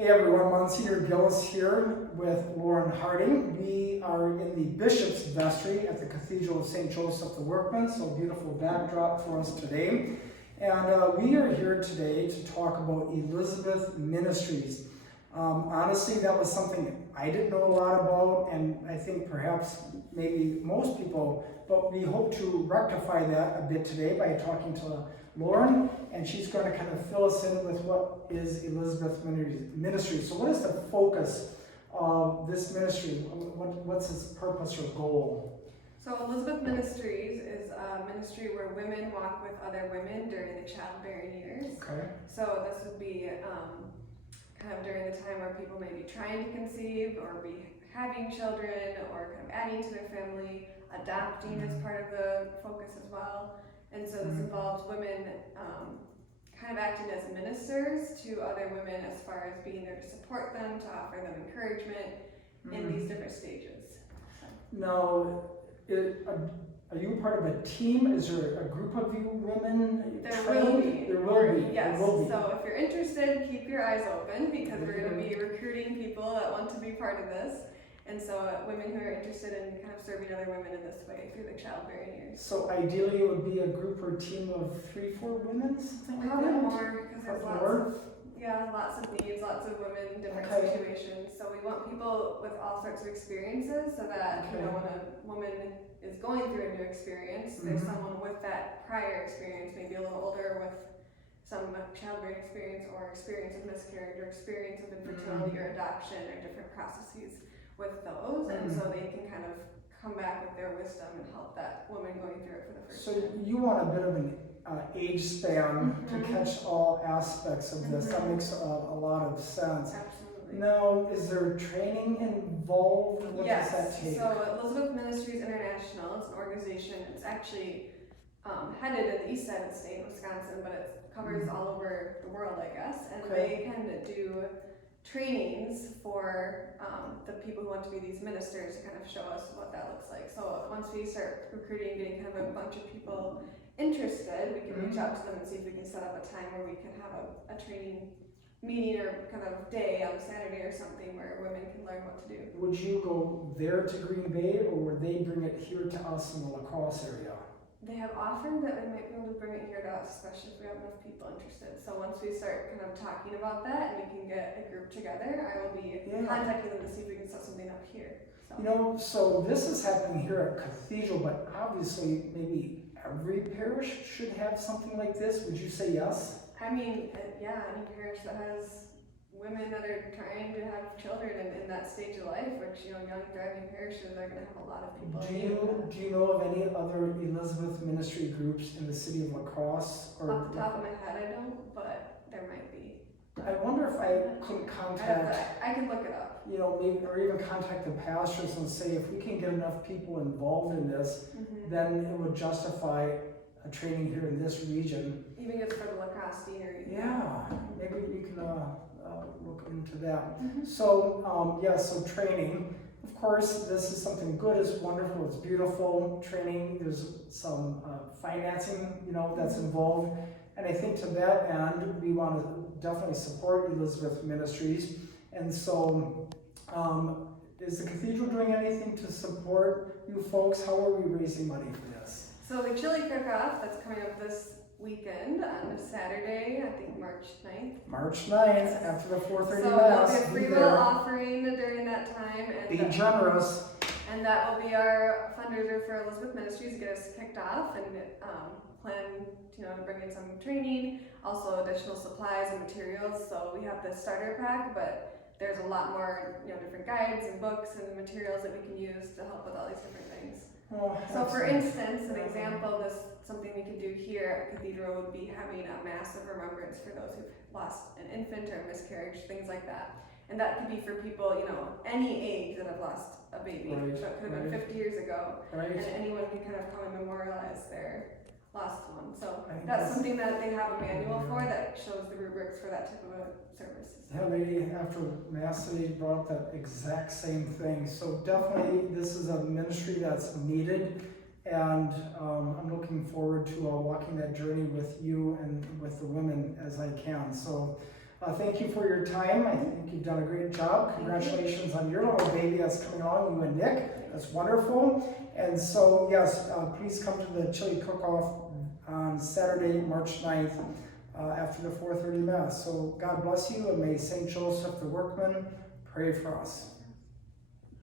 Hey everyone, Monsignor Gillis here with Lauren Harding. We are in the Bishop's Vestry at the Cathedral of St. Joseph the Workman, so beautiful backdrop for us today. And we are here today to talk about Elizabeth Ministries. Honestly, that was something I didn't know a lot about, and I think perhaps maybe most people, but we hope to rectify that a bit today by talking to Lauren, and she's going to kind of fill us in with what is Elizabeth Ministries. So what is the focus of this ministry? What's its purpose or goal? So Elizabeth Ministries is a ministry where women walk with other women during the childbearing years. Okay. So this would be kind of during the time where people may be trying to conceive or be having children or kind of adding to their family. Adopting is part of the focus as well. And so this involves women kind of acting as ministers to other women as far as being there to support them, to offer them encouragement in these different stages. Now, are you part of a team? Is there a group of you women There trained? will be. There will be. Yes. There will be. So if you're interested, keep your eyes open because we're going to be recruiting people that want to be part of this. And so women who are interested in kind of serving other women in this way through the childbearing years. So ideally it would be a group or team of 3-4 women, something like Probably that? more because there's lots of needs, lots of women, different situations. So we want people with all sorts of experiences so that you know when a woman is going through a new experience, there's someone with that prior experience, maybe a little older with some childbearing experience or experience of miscarriage or experience of infertility or adoption or different processes with those, and so they can kind of come back with their wisdom and help that woman going through it for the first time. So you want a bit of an age span to catch all aspects of this. That makes a lot of sense. Absolutely. Now, is there training involved? What does that take? So Elizabeth Ministries International, it's an organization, it's actually headed in the east side of the state, Wisconsin, but it covers all over the world, I guess, and they kind of do trainings for the people who want to be these ministers to kind of show us what that looks like. So once we start recruiting, getting kind of a bunch of people interested, we can reach out to them and see if we can set up a time where we can have a training meeting or kind of day on a Saturday or something where women can learn what to do. Would you go there to Green Bay, or would they bring it here to us in the La Crosse area? They have offered that we might be able to bring it here to us, especially if we have enough people interested. So once we start kind of talking about that and we can get a group together, I will be contacting them to see if we can set something up here. So. You know, so this is happening here at Cathedral, but obviously maybe every parish should have something like this. Would you say yes? I mean, yeah, any parish that has women that are trying to have children in that stage of life, which, you know, young thriving parishes are going to have a lot of people. Do you know of any other Elizabeth ministry groups in the city of La Crosse? Or off the top of my head, I don't, but there might be. I wonder if I could contact. I can look it up. You know, maybe, or even contact the pastors and say if we can get enough people involved in this, then it would justify a training here in this region. Even just for the La Crosse deanery. Yeah, maybe we can look into that. So, so training. Of course, this is something good, it's wonderful, it's beautiful. Training, there's some financing, you know, that's involved. And I think to that end, we want to definitely support Elizabeth Ministries. And so, is the cathedral doing anything to support you folks? How are we raising money for this? So the chili cook-off that's coming up this weekend on Saturday, I think March 9th. March 9th, after the 4:30 so Mass. So there'll be a free will offering during that time. And be generous. And that will be our fundraiser for Elizabeth Ministries to get us kicked off and plan, you know, to bring in some training, also additional supplies and materials. So we have the starter pack, but there's a lot more, you know, different guides and books and materials that we can use to help with all these different things. Oh, so for instance, an example, something we could do here at Cathedral would be having a mass of remembrance for those who've lost an infant or miscarriage, things like that. And that could be for people, you know, any age that have lost a baby. So it could have been 50 years ago. And anyone can kind of come and memorialize their lost one. So that's something that they have a manual for that shows the rubrics for that type of a service. Yeah, lady after Mass they brought up that exact same thing. So definitely this is a ministry that's needed, and I'm looking forward to walking that journey with you and with the women as I can. So Thank you for your time. I think you've done a great job. Congratulations on your little baby that's coming on, you and Nick. That's wonderful. And so, yes, please come to the chili cook-off on Saturday, March 9th, after the 4:30 Mass. So God bless you, and may St. Joseph the Workman pray for us.